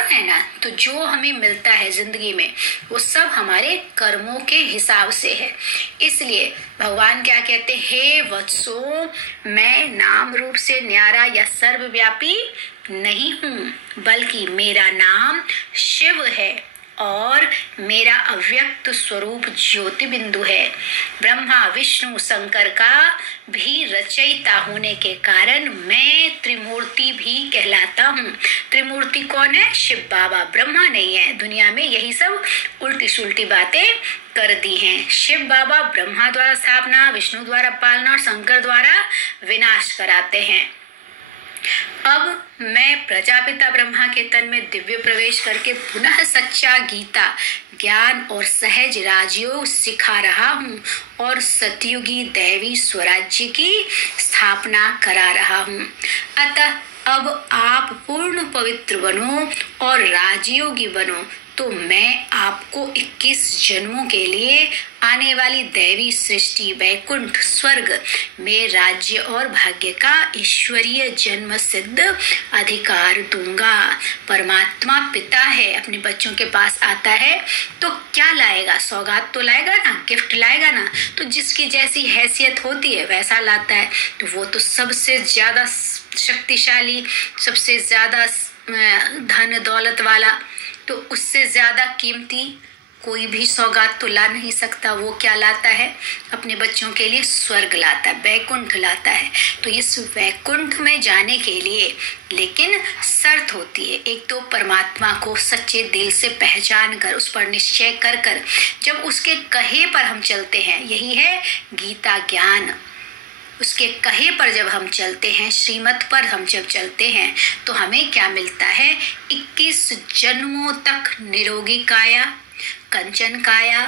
है ना, तो जो हमें मिलता है जिंदगी में वो सब हमारे कर्मों के हिसाब से है। इसलिए भगवान क्या कहते हैं, हे वत्सो, मैं नाम रूप से न्यारा या सर्वव्यापी नहीं हूँ, बल्कि मेरा नाम शिव है और मेरा अव्यक्त स्वरूप ज्योति बिंदु है। ब्रह्मा विष्णु शंकर का भी रचयिता होने के कारण मैं त्रिमूर्ति भी कहलाता हूँ। त्रिमूर्ति कौन है? शिव बाबा, ब्रह्मा नहीं है। दुनिया में यही सब उल्टी सुल्टी बातें कर दी हैं। शिव बाबा ब्रह्मा द्वारा स्थापना, विष्णु द्वारा पालना और शंकर द्वारा विनाश कराते हैं। अब मैं प्रजापिता ब्रह्मा के तन में दिव्य प्रवेश करके पुनः सच्चा गीता ज्ञान और सहज राजयोग सिखा रहा हूँ और सतयुगी दैवी स्वराज्य की स्थापना करा रहा हूँ। अतः अब आप पूर्ण पवित्र बनो और राजयोगी बनो, तो मैं आपको 21 जन्मों के लिए आने वाली दैवी सृष्टि, वैकुंठ, स्वर्ग में राज्य और भाग्य का ईश्वरीय जन्म सिद्ध अधिकार दूंगा। परमात्मा पिता है, अपने बच्चों के पास आता है तो क्या लाएगा? सौगात तो लाएगा ना, गिफ्ट लाएगा ना। तो जिसकी जैसी हैसियत होती है वैसा लाता है। तो वो तो सबसे ज्यादा शक्तिशाली, सबसे ज्यादा धन दौलत वाला, तो उससे ज्यादा कीमती कोई भी सौगात तो ला नहीं सकता। वो क्या लाता है? अपने बच्चों के लिए स्वर्ग लाता है, वैकुंठ लाता है। तो इस वैकुंठ में जाने के लिए लेकिन शर्त होती है। एक तो परमात्मा को सच्चे दिल से पहचान कर, उस पर निश्चय कर कर जब उसके कहे पर हम चलते हैं, यही है गीता ज्ञान। उसके कहे पर जब हम चलते हैं, श्रीमत पर हम जब चलते हैं, तो हमें क्या मिलता है? 21 जन्मों तक निरोगी काया, कंचन काया,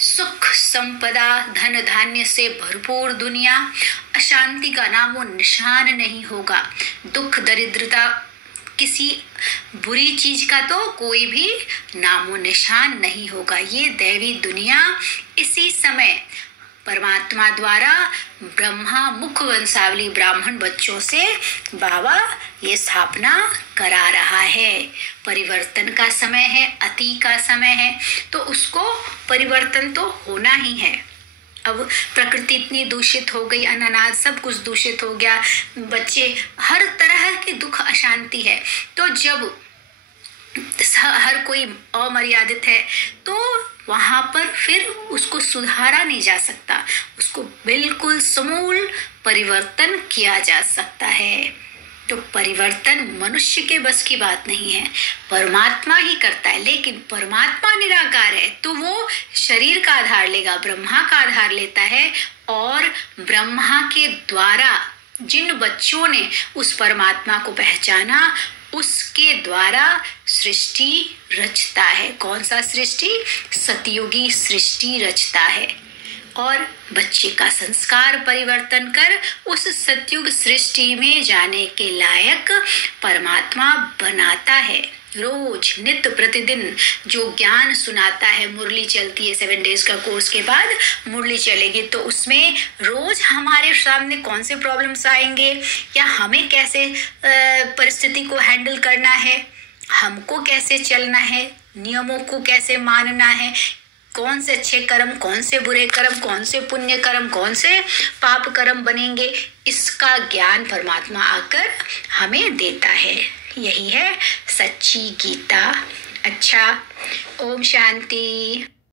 सुख संपदा, धन धान्य से भरपूर दुनिया, अशांति का नामो निशान नहीं होगा, दुख दरिद्रता, किसी बुरी चीज का तो कोई भी नामो निशान नहीं होगा। ये दैवी दुनिया इसी समय परमात्मा द्वारा ब्रह्मा मुख वंशावली ब्राह्मण बच्चों से बाबा ये स्थापना करा रहा है। परिवर्तन का समय है, अति का समय है, तो उसको परिवर्तन तो होना ही है। अब प्रकृति इतनी दूषित हो गई, अनाज सब कुछ दूषित हो गया, बच्चे हर तरह की दुख अशांति है। तो जब हर कोई अमर्यादित है तो वहां पर फिर उसको सुधारा नहीं जा सकता, उसको बिल्कुल समूल परिवर्तन किया जा सकता है। तो परिवर्तन मनुष्य के बस की बात नहीं है, परमात्मा ही करता है। लेकिन परमात्मा निराकार है तो वो शरीर का आधार लेगा, ब्रह्मा का आधार लेता है, और ब्रह्मा के द्वारा जिन बच्चों ने उस परमात्मा को पहचाना उसके द्वारा सृष्टि रचता है। कौन सा सृष्टि? सतयुगी सृष्टि रचता है और बच्चे का संस्कार परिवर्तन कर उस सतयुग सृष्टि में जाने के लायक परमात्मा बनाता है। रोज नित्य प्रतिदिन जो ज्ञान सुनाता है, मुरली चलती है 7 डेज का कोर्स के बाद मुरली चलेगी, तो उसमें रोज हमारे सामने कौन से प्रॉब्लम्स आएंगे या हमें कैसे परिस्थिति को हैंडल करना है, हमको कैसे चलना है, नियमों को कैसे मानना है, कौन से अच्छे कर्म, कौन से बुरे कर्म, कौन से पुण्य कर्म, कौन से पाप कर्म बनेंगे, इसका ज्ञान परमात्मा आकर हमें देता है। यही है सच्ची गीता। अच्छा, ओम शांति।